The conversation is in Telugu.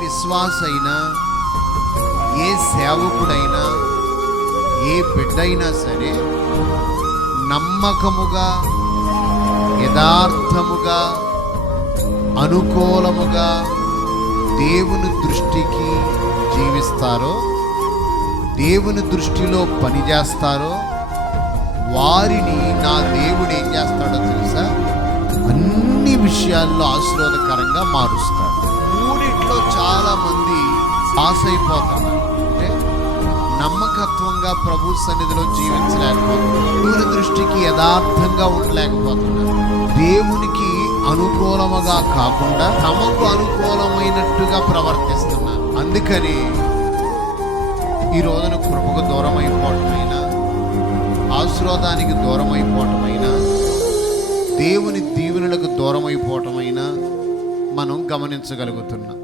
విశ్వాసైనా, ఏ సేవకుడైనా, ఏ బిడ్డైనా సరే నమ్మకముగా, యథార్థముగా, అనుకూలముగా దేవుని దృష్టికి జీవిస్తారో, దేవుని దృష్టిలో పనిచేస్తారో వారిని నా దేవుడు ఏం చేస్తాడో తెలుసా? అన్ని విషయాల్లో ఆశీర్వాదకరంగా మారుస్తాడు. మూడిట్లో చాలా మంది పాస్ అయిపోతున్నారు. అంటే నమ్మకత్వంగా ప్రభు సన్నిధిలో జీవించలేకపోతున్నారు, దేవుని దృష్టికి యథార్థంగా ఉండలేకపోతున్నారు, దేవునికి అనుకూలముగా కాకుండా తమకు అనుకూలమైనట్టుగా ప్రవర్తిస్తున్నారు. అందుకని ఈ రోజున కృపకు దూరం అయిపోవటమైనా, ఆశీర్వాదానికి దూరం అయిపోవటమైనా, దేవుని దీవెనలకు దూరం అయిపోవటమైనా మనం గమనించగలుగుతున్నాం.